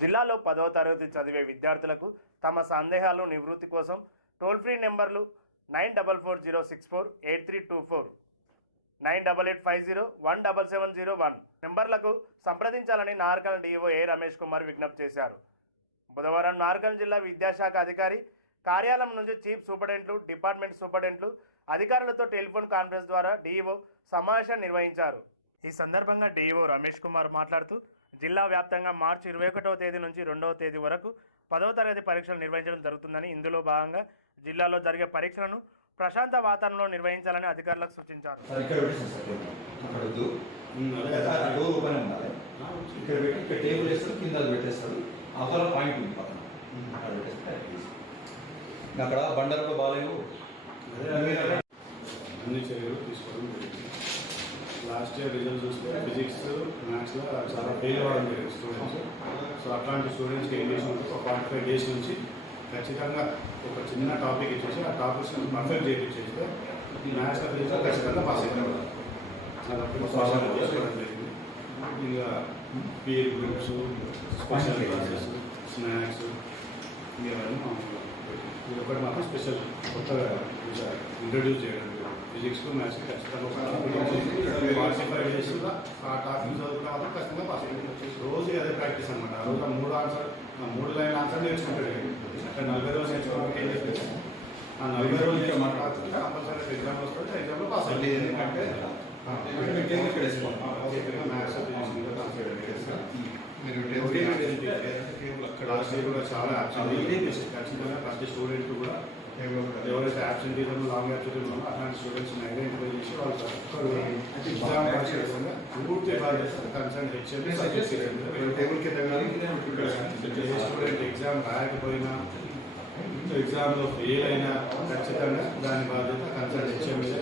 జిల్లాలో పదవ తరగతి చదివే విద్యార్థులకు తమ సందేహాలు నివృత్తి కోసం టోల్ ఫ్రీ నెంబర్లు nine double four zero six four eight three two four nine double eight five zero one double seven zero one నెంబర్లకు సంప్రదించాలని నార్కల్ డిఓ ఏ రమేష్ కుమార్ విజ్ఞప్తి చేశారు. బుధవారం నార్కల్ జిల్లా విద్యాశాఖ అధికారి కార్యాలయం నుంచి చీఫ్ సూపరింటెంట్లు డిపార్ట్మెంట్ సూపరింటెంట్లు అధికారులతో టెలిఫోన్ కాన్ఫరెన్స్ ద్వారా డీఈఓ సమావేశం నిర్వహించారు. ఈ సందర్భంగా డీఈఓ రమేష్ కుమార్ మాట్లాడుతూ జిల్లా వ్యాప్తంగా మార్చి ఇరవై ఒకటవ తేదీ నుంచి రెండవ తేదీ వరకు పదవ తరగతి పరీక్షలు నిర్వహించడం జరుగుతుందని ఇందులో భాగంగా జిల్లాలో జరిగే పరీక్షలను ప్రశాంత వాతావరణంలో నిర్వహించాలని అధికారులకు సూచించారు. అక్కడ బాగాలేవు. అన్ని చర్యలు తీసుకోవడం జరిగింది. లాస్ట్ ఇయర్ రిజల్ట్ చూస్తే ఫిజిక్స్ మ్యాథ్స్లో చాలా ఫెయిల్ అవ్వడం జరిగింది స్టూడెంట్స్ సో అట్లాంటి స్టూడెంట్స్కి ఏం చేసినట్టు ఒక ఫార్టీ ఫైవ్ డేస్ నుంచి ఖచ్చితంగా ఒక చిన్న టాపిక్ ఇచ్చేసి ఆ టాపిక్స్ పర్ఫెక్ట్ చేయించేస్తే మ్యాథ్స్ ఫిజిక్స్ ఖచ్చితంగా పాస్ అలా చేసుకోవడం జరిగింది. ఇంకా PL groups special classes snacks ఇవన్నీ ఇది ఒకటి మాత్రం స్పెషల్ కొత్తగా ఇంట్రడ్యూస్ చేయడం. ఫిజిక్స్ మ్యాథ్స్ ఖచ్చితంగా ఫైవ్ డేస్ ఆ టాపిక్ చదువుకున్న మాత్రం ఖచ్చితంగా పాస్ అయ్యింది రోజు అదే ప్రాక్టీస్ అనమాట ఆ రోజు మూడు ఆన్సర్ మూడు లైన్ ఆన్సర్ నేర్చుకుంటాడు అక్కడ నలభై రోజులు నేర్చుకోవడానికి ఏం చెప్పేసి ఆ నలభై రోజులు మాట్లాడుతుంటే కంపల్సరీ ఎగ్జామ్ వస్తుంది ఎగ్జామ్లో పాస్ అయ్యింది ఎందుకంటే మ్యాథ్స్ మీరు అక్కడ కూడా చాలా ఖచ్చితంగా ప్రతి స్టూడెంట్ కూడా ఎవరైతే యాబ్సెంటీలు లాంగ్ యాబ్సెంటీలు ఉన్నారో అట్లాంటి స్టూడెంట్స్ ఐడెంటిఫై చేసి వాళ్ళు ఎగ్జామ్ రాసేటప్పుడు పూర్తి బాధ్యత కన్సర్న్ హెచ్ఎం టేబుల్ కింద కానీ స్టూడెంట్ ఎగ్జామ్ రాయకపోయినా ఎగ్జామ్లో ఫెయిల్ అయినా ఖచ్చితంగా దాని బాధ్యత కన్సర్న్ హెచ్ఎం మీద